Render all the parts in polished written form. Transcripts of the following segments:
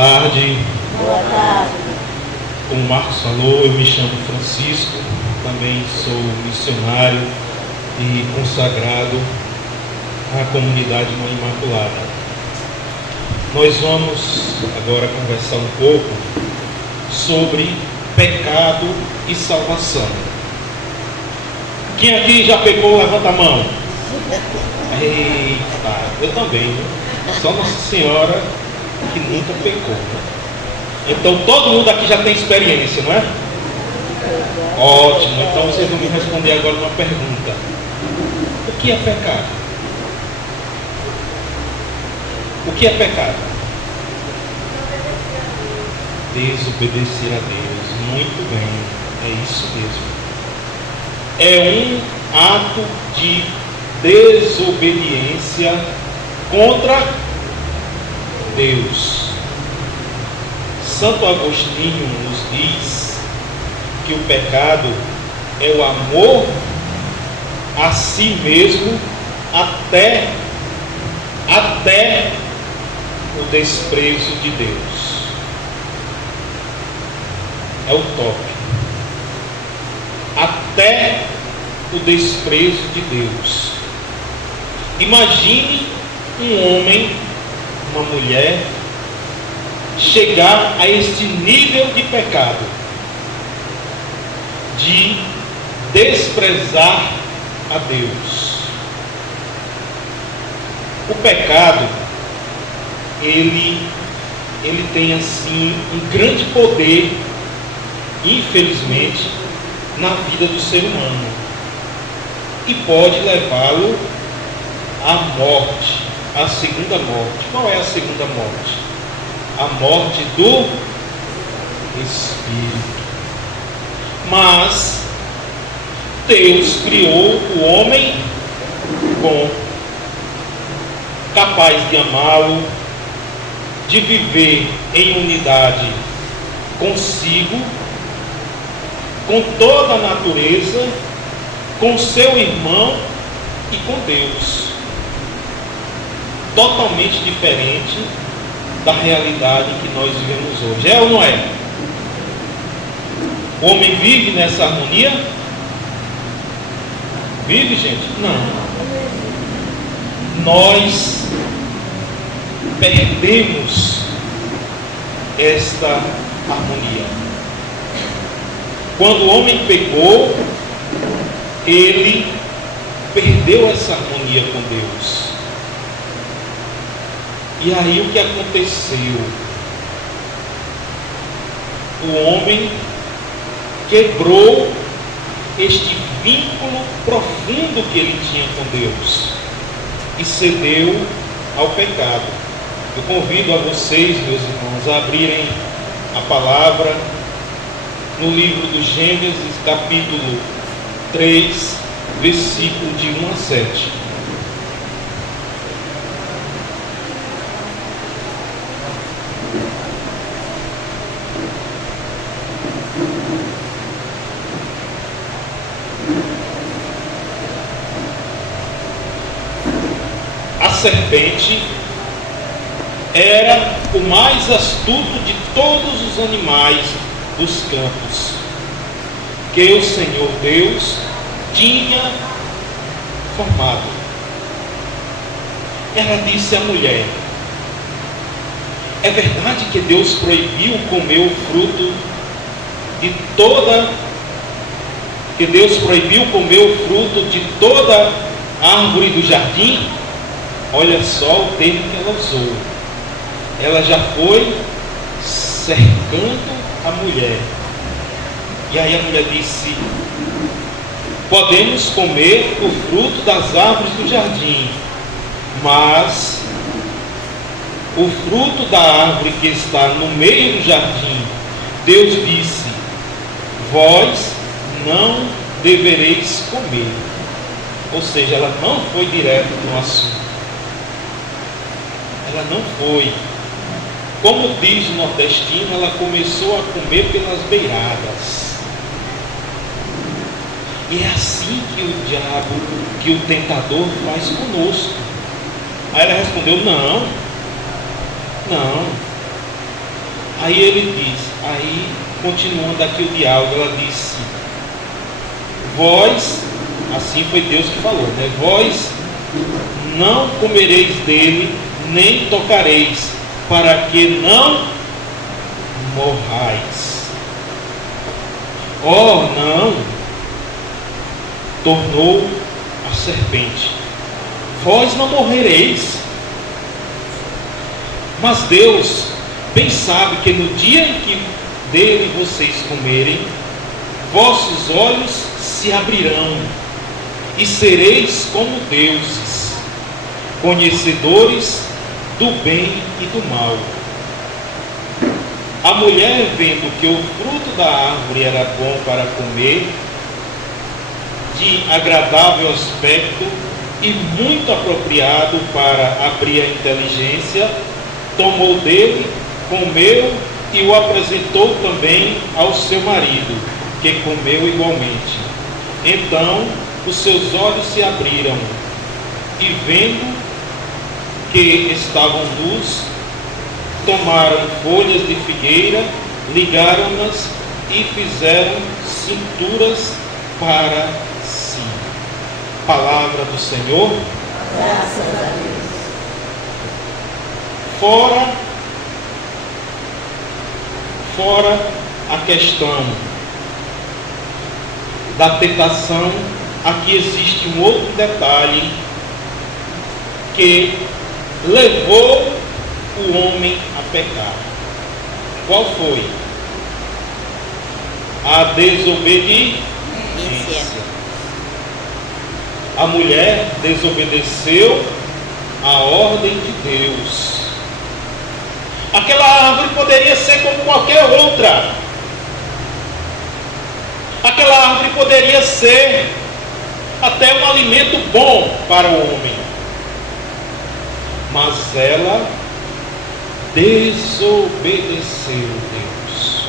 tarde. Boa tarde. Como o Marcos falou, eu me chamo Francisco, também sou missionário e consagrado à comunidade Mãe Imaculada. Nós vamos agora conversar um pouco sobre pecado e salvação. Quem aqui já pecou, levanta a mão. Eita, eu também, né? Só Nossa Senhora que nunca pecou, né? Então todo mundo aqui já tem experiência, não é? Ótimo, então vocês vão me responder agora uma pergunta. O que é pecado? O que é pecado? Desobedecer a Deus. Muito bem, é isso mesmo. É um ato de desobediência contra Deus. Santo Agostinho nos diz que o pecado é o amor a si mesmo até o desprezo de Deus. É o top. Até o desprezo de Deus. Imagine um homem, uma mulher, chegar a este nível de pecado, de desprezar a Deus. O pecado, ele tem assim um grande poder, infelizmente, na vida do ser humano, e pode levá-lo à morte, à segunda morte. Qual é a segunda morte? A morte do Espírito. Mas Deus criou o homem bom, capaz de amá-lo, de viver em unidade consigo, com toda a natureza, com seu irmão e com Deus. Totalmente diferente da realidade que nós vivemos hoje. É ou não é? O homem vive nessa harmonia? Vive, gente? Não. Nós perdemos esta harmonia. Quando o homem pecou, ele perdeu essa harmonia com Deus. E aí o que aconteceu? O homem quebrou este vínculo profundo que ele tinha com Deus e cedeu ao pecado. Eu convido a vocês, meus irmãos, a abrirem a palavra no livro do Gênesis, capítulo 3, versículo de 1 a 7. A serpente era o mais astuto de todos os animais dos campos que o Senhor Deus tinha formado. Ela disse à mulher: é verdade que Deus proibiu comer o fruto de toda árvore do jardim? Olha só o termo que ela usou. Ela já foi cercando a mulher. E aí a mulher disse: podemos comer o fruto das árvores do jardim, mas o fruto da árvore que está no meio do jardim, Deus disse: vós não devereis comer. Ou seja, ela não foi direto no assunto. Ela não foi. Como diz o nordestino, ela começou a comer pelas beiradas. E é assim que o diabo, que o tentador faz conosco. Aí ela respondeu: não. Aí ele diz, continuando aqui o diálogo, ela disse: vós, assim foi Deus que falou, né? Vós não comereis dele, nem tocareis, para que não morrais. Oh, não, tornou a serpente, vós não morrereis. Mas Deus bem sabe que no dia em que dele vocês comerem, vossos olhos se abrirão, e sereis como deuses, conhecedores do bem e do mal. A mulher, vendo que o fruto da árvore era bom para comer, de agradável aspecto e muito apropriado para abrir a inteligência, tomou dele, comeu e o apresentou também ao seu marido, que comeu igualmente. Então os seus olhos se abriram, e vendo que estavam nus, tomaram folhas de figueira, ligaram-nas e fizeram cinturas para si. Palavra do Senhor. Graças a Deus. Fora a questão da tentação, aqui existe um outro detalhe que levou o homem a pecar. Qual foi? A desobediência. A mulher desobedeceu a ordem de Deus. Aquela árvore poderia ser como qualquer outra. Aquela árvore poderia ser até um alimento bom para o homem. Mas ela desobedeceu Deus.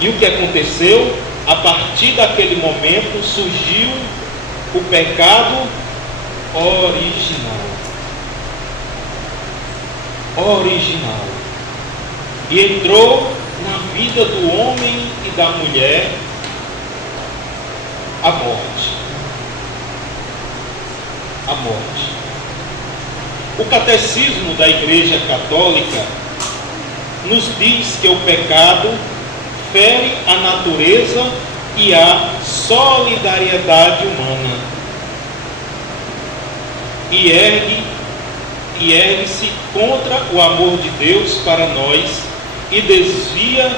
E o que aconteceu? A partir daquele momento surgiu o pecado original. E entrou na vida do homem e da mulher a morte. O catecismo da Igreja Católica nos diz que o pecado fere a natureza e a solidariedade humana e ergue-se contra o amor de Deus para nós e desvia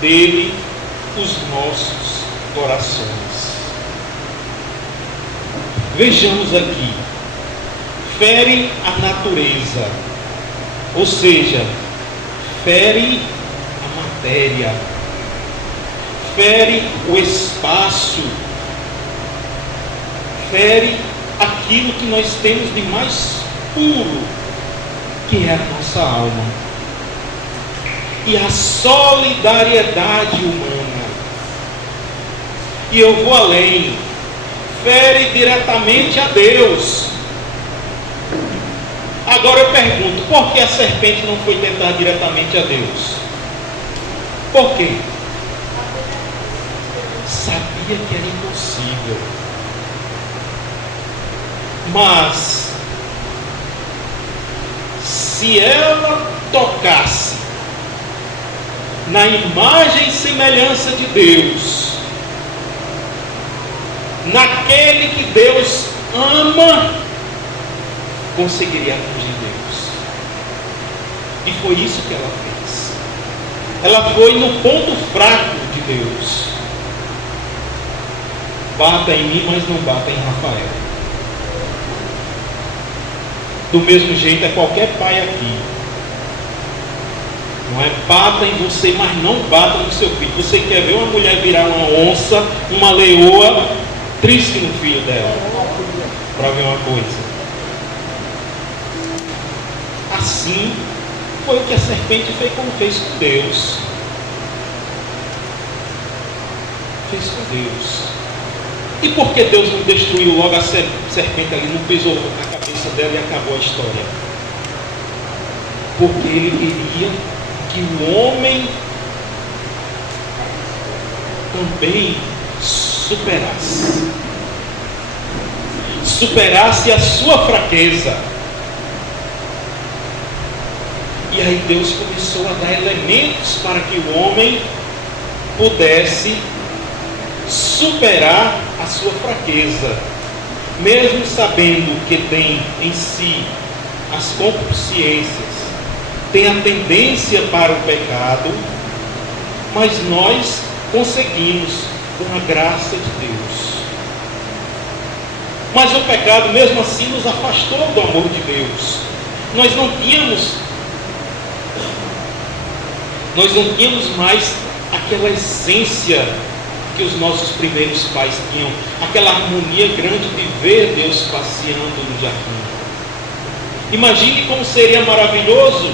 dele os nossos corações. Vejamos aqui: fere a natureza, ou seja, fere a matéria, fere o espaço, fere aquilo que nós temos de mais puro, que é a nossa alma, e a solidariedade humana. E eu vou além: fere diretamente a Deus. Agora eu pergunto, por que a serpente não foi tentar diretamente a Deus? Por quê? Sabia que era impossível. Mas se ela tocasse na imagem e semelhança de Deus, naquele que Deus ama, conseguiria atingir Deus. E foi isso que ela fez. Ela foi no ponto fraco de Deus. Bata em mim, mas não bata em Rafael. Do mesmo jeito é qualquer pai aqui. Não é? Bata em você, mas não bata no seu filho. Você quer ver uma mulher virar uma onça, uma leoa, triste no filho dela, para ver uma coisa. Assim foi o que a serpente fez com Deus. Fez com Deus. E por que Deus não destruiu logo a serpente ali, não pisou na cabeça dela e acabou a história? Porque Ele queria que o homem também superasse a sua fraqueza. E aí Deus começou a dar elementos para que o homem pudesse superar a sua fraqueza, mesmo sabendo que tem em si as concupiscências, tem a tendência para o pecado, mas nós conseguimos com a graça de Deus. Mas o pecado mesmo assim nos afastou do amor de Deus. Nós não tínhamos mais aquela essência que os nossos primeiros pais tinham, aquela harmonia grande de ver Deus passeando no jardim. Imagine como seria maravilhoso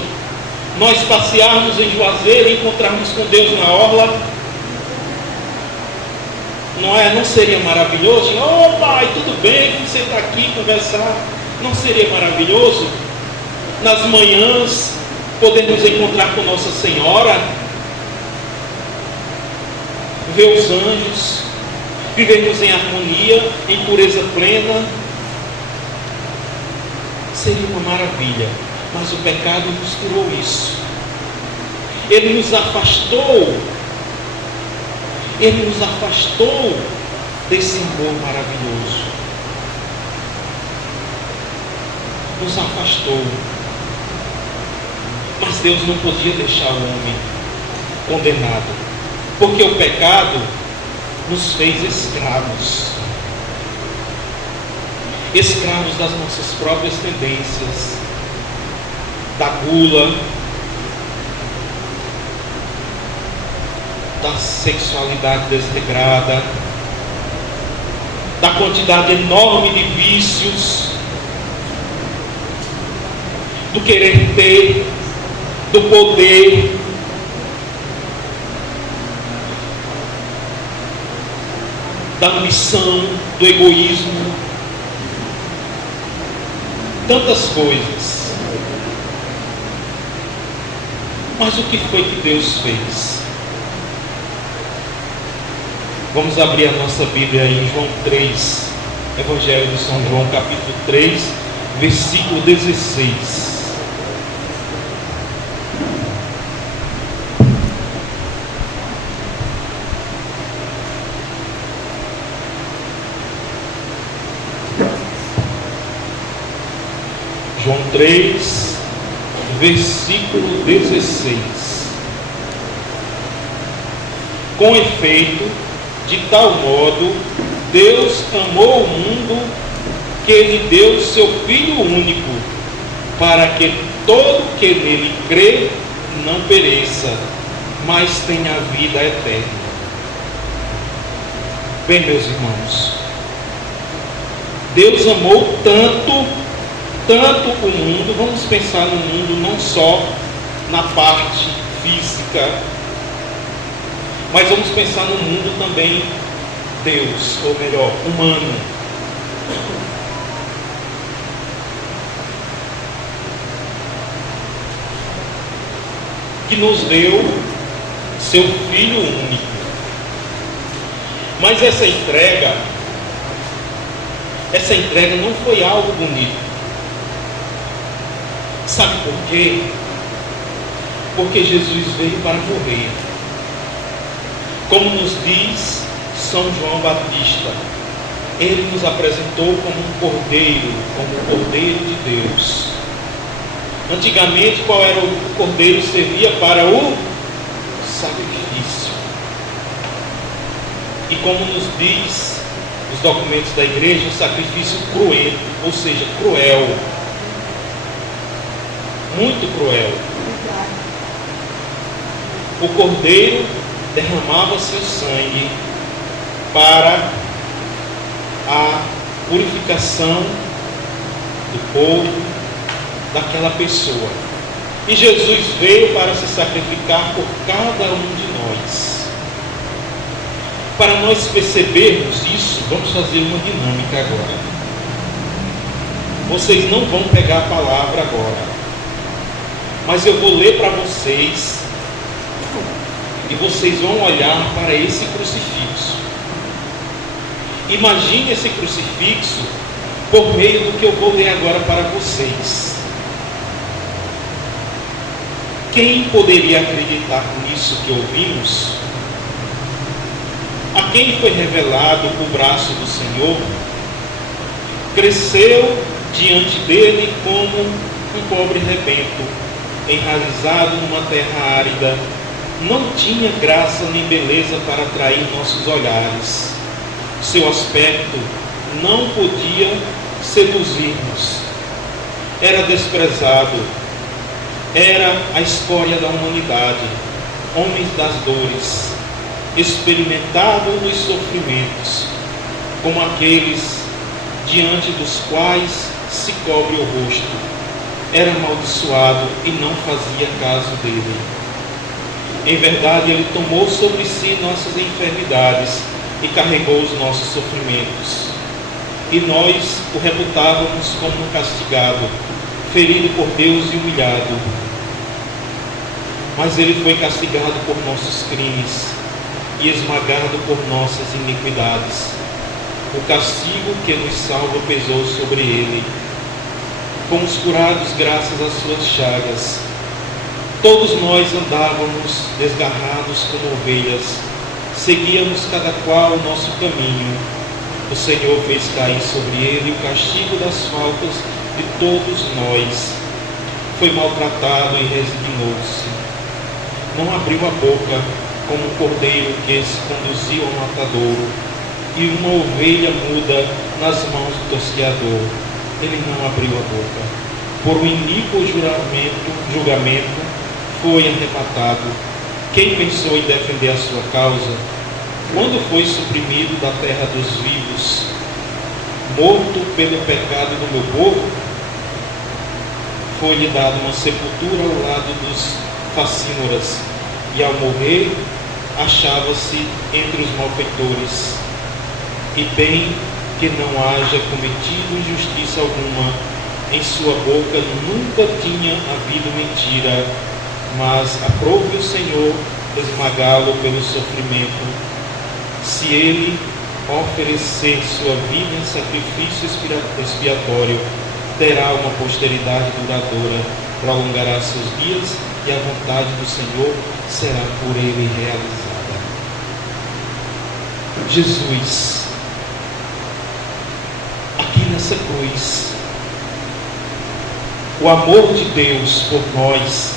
nós passearmos em Juazeiro e encontrarmos com Deus na orla. Não seria maravilhoso? Oh pai, tudo bem, como você está aqui conversar? Não seria maravilhoso? Nas manhãs podermos encontrar com Nossa Senhora, ver os anjos, vivermos em harmonia, em pureza plena. Seria uma maravilha, mas o pecado nos tirou isso. Ele nos afastou desse amor maravilhoso. Nos afastou. Mas Deus não podia deixar o homem condenado, porque o pecado nos fez escravos das nossas próprias tendências, da gula, da sexualidade desregrada, da quantidade enorme de vícios, do querer ter, do poder, da ambição, do egoísmo, tantas coisas. Mas o que foi que Deus fez? Vamos abrir a nossa Bíblia em João 3, Evangelho de São João, capítulo 3, versículo 16. João 3, versículo 16. Com efeito, de tal modo, Deus amou o mundo que Ele deu seu Filho único, para que todo que nele crê não pereça, mas tenha a vida eterna. Bem, meus irmãos, Deus amou tanto o mundo. Vamos pensar no mundo não só na parte física, mas vamos pensar no mundo também Deus, ou melhor, humano. Que nos deu seu Filho único. Mas essa entrega não foi algo bonito. Sabe por quê? Porque Jesus veio para morrer. Como nos diz São João Batista, ele nos apresentou como um cordeiro, como o cordeiro de Deus. Antigamente, qual era o cordeiro? Servia para o sacrifício. E como nos diz os documentos da igreja, um sacrifício cruento, ou seja, cruel. Muito cruel. O cordeiro derramava seu sangue para a purificação do povo, daquela pessoa. E Jesus veio para se sacrificar por cada um de nós. Para nós percebermos isso, vamos fazer uma dinâmica agora. Vocês não vão pegar a palavra agora, Mas eu vou ler para vocês e vocês vão olhar para esse crucifixo. Imagine esse crucifixo por meio do que eu vou ler agora para vocês. Quem poderia acreditar nisso que ouvimos? A quem foi revelado o braço do Senhor, cresceu diante dele como um pobre rebento, enraizado numa terra árida, não tinha graça nem beleza para atrair nossos olhares. Seu aspecto não podia seduzir-nos. Era desprezado, era a escória da humanidade, homem das dores, experimentado nos sofrimentos, como aqueles diante dos quais se cobre o rosto. Era amaldiçoado e não fazia caso dele. Em verdade, ele tomou sobre si nossas enfermidades e carregou os nossos sofrimentos. E nós o reputávamos como um castigado, ferido por Deus e humilhado. Mas ele foi castigado por nossos crimes e esmagado por nossas iniquidades. O castigo que nos salva pesou sobre ele. Fomos curados graças às suas chagas. Todos nós andávamos desgarrados como ovelhas, seguíamos cada qual o nosso caminho. O Senhor fez cair sobre ele o castigo das faltas de todos nós. Foi maltratado e resignou-se. Não abriu a boca, como um cordeiro que se conduziu ao matadouro, e uma ovelha muda nas mãos do tosqueador. Ele não abriu a boca. Por um iníquo julgamento foi arrebatado. Quem pensou em defender a sua causa? Quando foi suprimido da terra dos vivos, morto pelo pecado do meu povo, foi-lhe dada uma sepultura ao lado dos facínoras, e ao morrer achava-se entre os malfeitores. E bem que não haja cometido injustiça alguma, em sua boca nunca tinha havido mentira, mas aprove o Senhor esmagá-lo pelo sofrimento. Se ele oferecer sua vida em sacrifício expiatório, terá uma posteridade duradoura, prolongará seus dias, e a vontade do Senhor será por ele realizada. Jesus, aqui nessa cruz, o amor de Deus por nós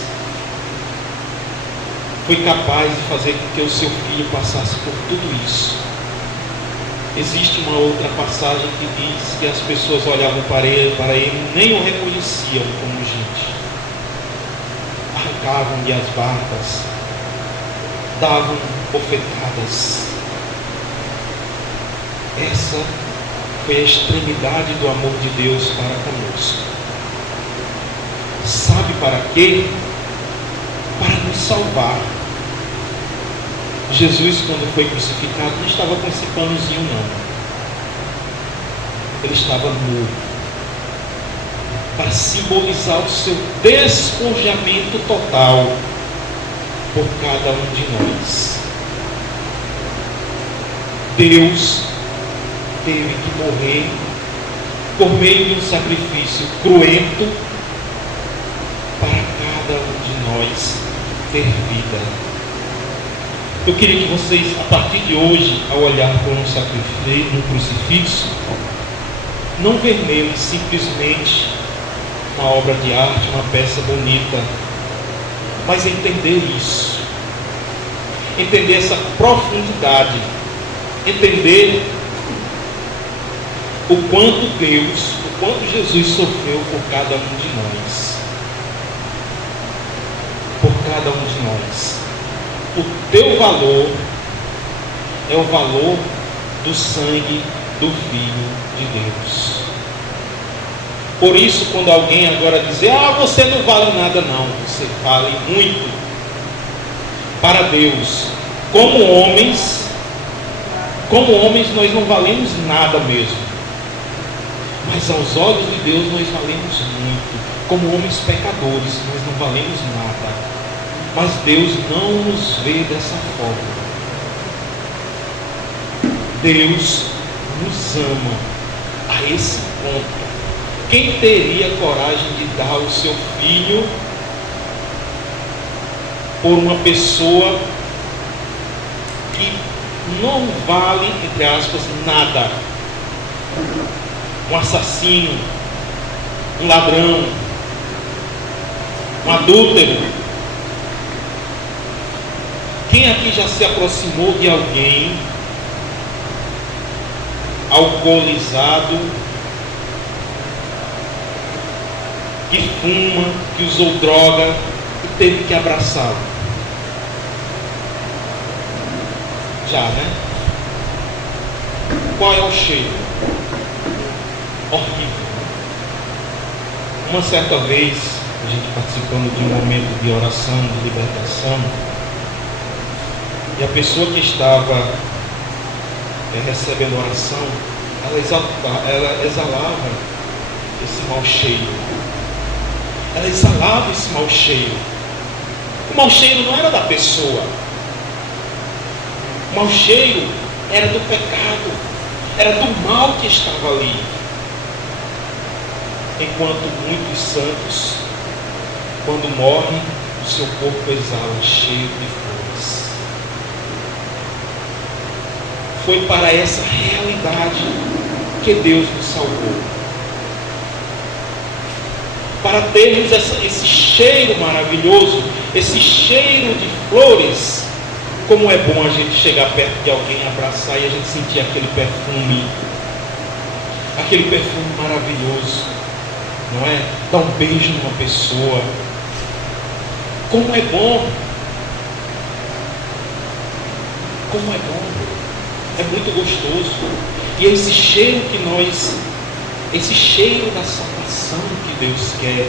foi capaz de fazer com que o seu filho passasse por tudo isso. Existe uma outra passagem que diz que as pessoas olhavam para ele e nem o reconheciam como gente. Arrancavam-lhe as barbas, davam bofetadas. Essa foi a extremidade do amor de Deus para conosco. Sabe para quê? Para nos salvar. Jesus, quando foi crucificado, não estava com esse panozinho, não. Ele estava nu, para simbolizar o seu despojamento total por cada um de nós. Deus teve que morrer por meio de um sacrifício cruento para cada um de nós ter vida. Eu queria que vocês, a partir de hoje, ao olhar para um sacrifício, um crucifixo, não ver nele simplesmente uma obra de arte, uma peça bonita, mas entender isso, entender essa profundidade, entender o quanto Deus, o quanto Jesus sofreu por cada um de nós, por cada um de nós. O teu valor é o valor do sangue do Filho de Deus. Por isso, quando alguém agora dizer, você não vale nada, não, você vale muito para Deus. Como homens nós não valemos nada mesmo, mas aos olhos de Deus nós valemos muito. como homens pecadores, nós não valemos nada. Mas Deus não nos vê dessa forma. Deus nos ama a esse ponto. Quem teria coragem de dar o seu filho por uma pessoa que não vale, entre aspas, nada? Um assassino, um ladrão, um adúltero. Quem aqui já se aproximou de alguém alcoolizado, que fuma, que usou droga e teve que abraçá-lo? Já, né? Qual é o cheiro? Horrível. Uma certa vez, a gente participando de um momento de oração, de libertação, e a pessoa que estava recebendo oração, ela exalava esse mau cheiro. Ela exalava esse mau cheiro. O mau cheiro não era da pessoa. O mau cheiro era do pecado, era do mal que estava ali. Enquanto muitos santos, quando morrem, o seu corpo exala cheio de flores. Foi para essa realidade que Deus nos salvou. Para termos esse cheiro maravilhoso, esse cheiro de flores. Como é bom a gente chegar perto de alguém, abraçar e a gente sentir aquele perfume maravilhoso, não é? Dar um beijo numa pessoa. Como é bom! Como é bom! É muito gostoso. E esse cheiro esse cheiro da salvação que Deus quer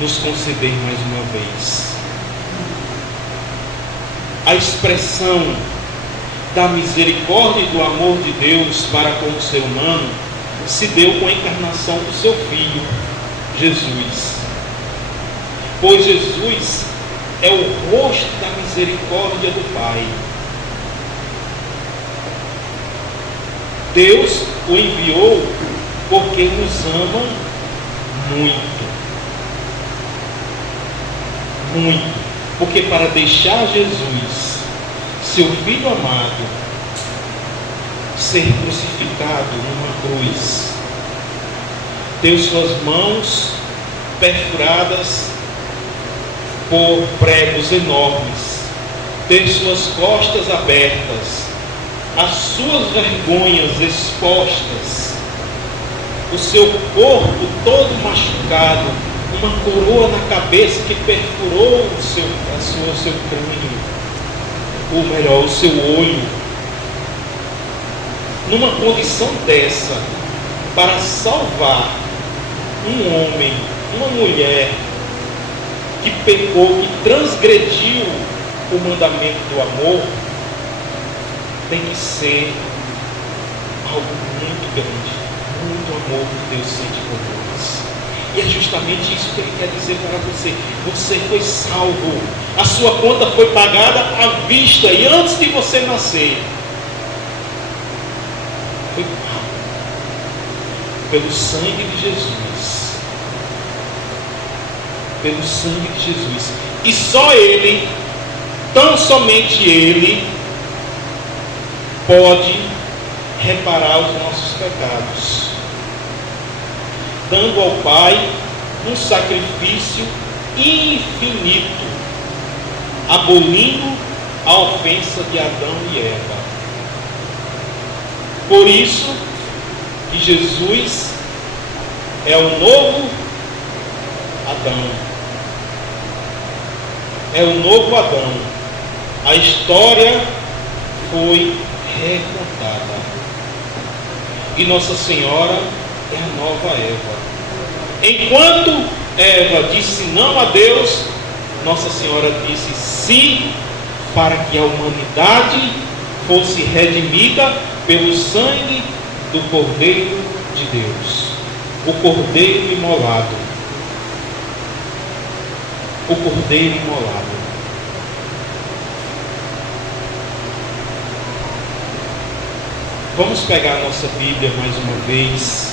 nos conceder mais uma vez. A expressão da misericórdia e do amor de Deus para com o ser humano se deu com a encarnação do seu Filho, Jesus. Pois Jesus é o rosto da misericórdia do Pai. Deus o enviou porque nos ama muito. Muito. Porque para deixar Jesus, seu Filho amado, ser crucificado numa cruz, ter suas mãos perfuradas por pregos enormes, ter suas costas abertas, as suas vergonhas expostas, o seu corpo todo machucado, uma coroa na cabeça que perfurou o seu crânio, ou melhor, o seu olho. Numa condição dessa, para salvar um homem, uma mulher que pecou, que transgrediu o mandamento do amor, tem que ser algo muito grande, muito amor que Deus sente por nós. E é justamente isso que Ele quer dizer para você. Você foi salvo. A sua conta foi pagada à vista. E antes de você nascer, foi pago pelo sangue de Jesus. Pelo sangue de Jesus. E só Ele, tão somente Ele, pode reparar os nossos pecados, dando ao Pai um sacrifício infinito, abolindo a ofensa de Adão e Eva. Por isso que Jesus é o novo Adão. É o novo Adão. A história foi recontada. E Nossa Senhora é a nova Eva. Enquanto Eva disse não a Deus, Nossa Senhora disse sim, para que a humanidade fosse redimida pelo sangue do Cordeiro de Deus, o Cordeiro imolado. o Cordeiro imolado. Vamos pegar a nossa Bíblia mais uma vez,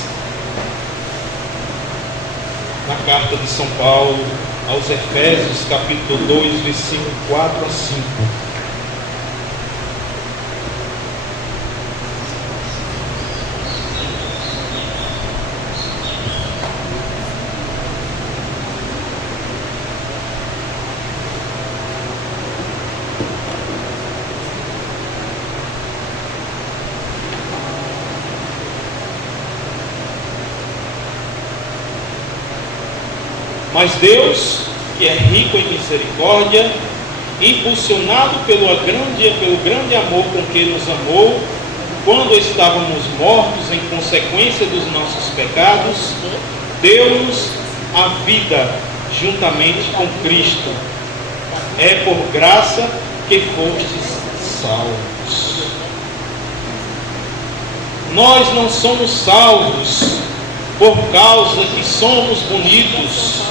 na carta de São Paulo aos Efésios, capítulo 2, versículo 4 a 5. Mas Deus, que é rico em misericórdia, impulsionado pelo grande amor com que nos amou, quando estávamos mortos em consequência dos nossos pecados, deu-nos a vida juntamente com Cristo. É por graça que fostes salvos. Nós não somos salvos por causa que somos bonitos,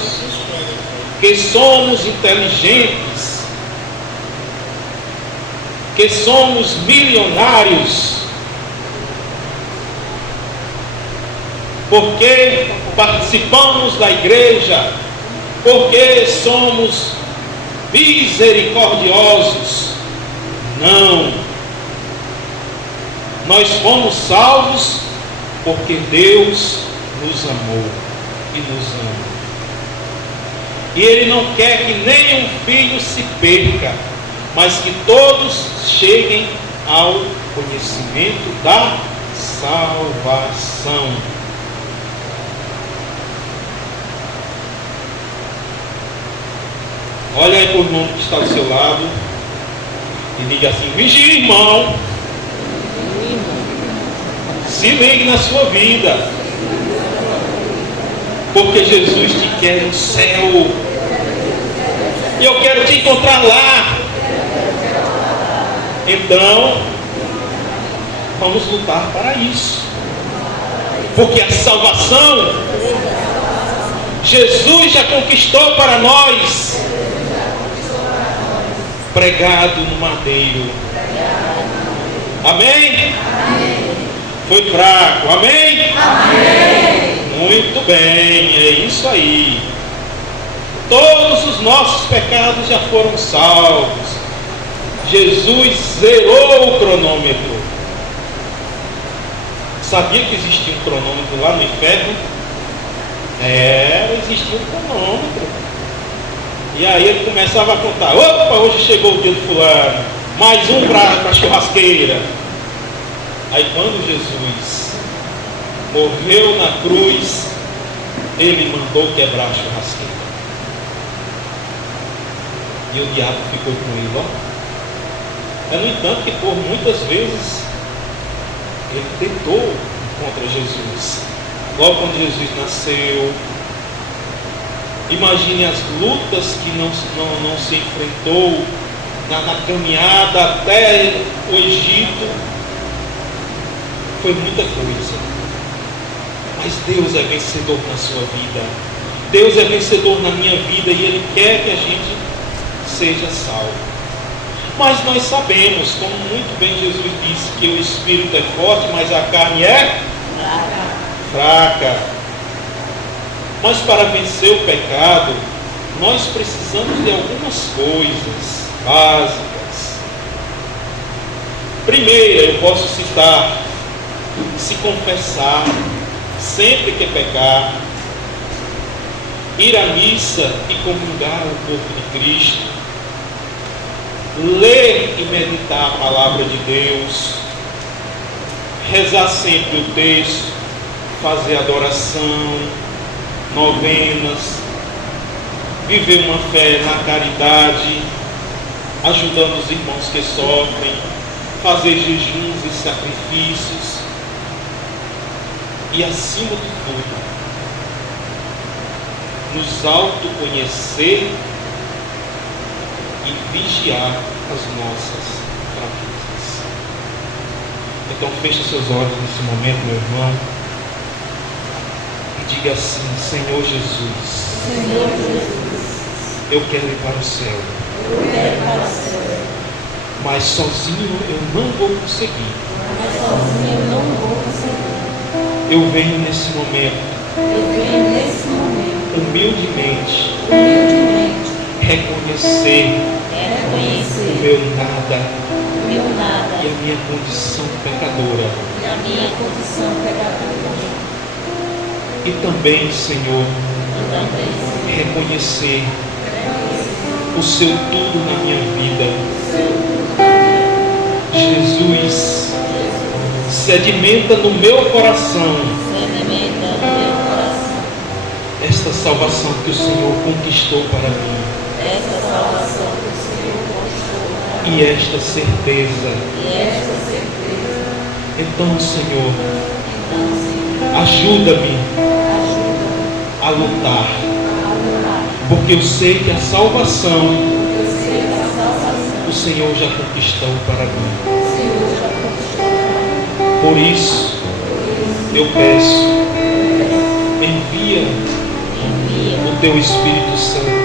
que somos inteligentes, que somos milionários, porque participamos da igreja, porque somos misericordiosos. Não. Nós fomos salvos porque Deus nos amou e nos ama. E Ele não quer que nenhum filho se perca, mas que todos cheguem ao conhecimento da salvação. Olha aí para o irmão que está ao seu lado e diga assim: vigie, irmão, se ligue na sua vida, porque Jesus te quer no céu, e eu quero te encontrar lá. Então, vamos lutar para isso, porque a salvação Jesus já conquistou para nós, pregado no madeiro. Amém? Foi fraco, amém? Amém. Muito bem, é isso aí. Todos os nossos pecados já foram salvos. Jesus zerou o cronômetro. Sabia que existia um cronômetro lá no inferno? Existia um cronômetro. E aí ele começava a contar: opa, hoje chegou o dia do fulano, mais um para a churrasqueira. Aí quando Jesus morreu na cruz, ele mandou quebrar a churrasqueira. E o diabo ficou com ele, ó. No entanto, que por muitas vezes ele tentou contra Jesus. Logo quando Jesus nasceu, imagine as lutas que não se enfrentou na caminhada até o Egito. Foi muita coisa. Mas Deus é vencedor na sua vida. Deus é vencedor na minha vida, e Ele quer que a gente seja salvo. Mas nós sabemos, como muito bem Jesus disse, que o espírito é forte, mas a carne é fraca. Mas para vencer o pecado, nós precisamos de algumas coisas básicas. Primeira, eu posso citar: se confessar sempre que pecar, ir à missa e comungar o corpo de Cristo, ler e meditar a palavra de Deus, rezar sempre o texto, fazer adoração, novenas, viver uma fé na caridade, ajudando os irmãos que sofrem, fazer jejuns e sacrifícios, e acima de tudo, nos autoconhecer e vigiar as nossas fraquezas. Então feche seus olhos nesse momento, meu irmão, e diga assim: Senhor Jesus, eu quero ir para o céu. Eu quero ir para o céu. Mas sozinho eu não vou conseguir. Mas sozinho eu não vou conseguir. Eu venho nesse momento, humildemente, reconhecer o meu nada e a minha condição pecadora. E também, Senhor, reconhecer o seu tudo na minha vida. Jesus, se alimenta no meu coração esta salvação que o Senhor conquistou para mim. E esta certeza. Então, Senhor, ajuda-me a lutar, porque eu sei que a salvação o Senhor já conquistou para mim. Por isso, eu peço, envia o Teu Espírito Santo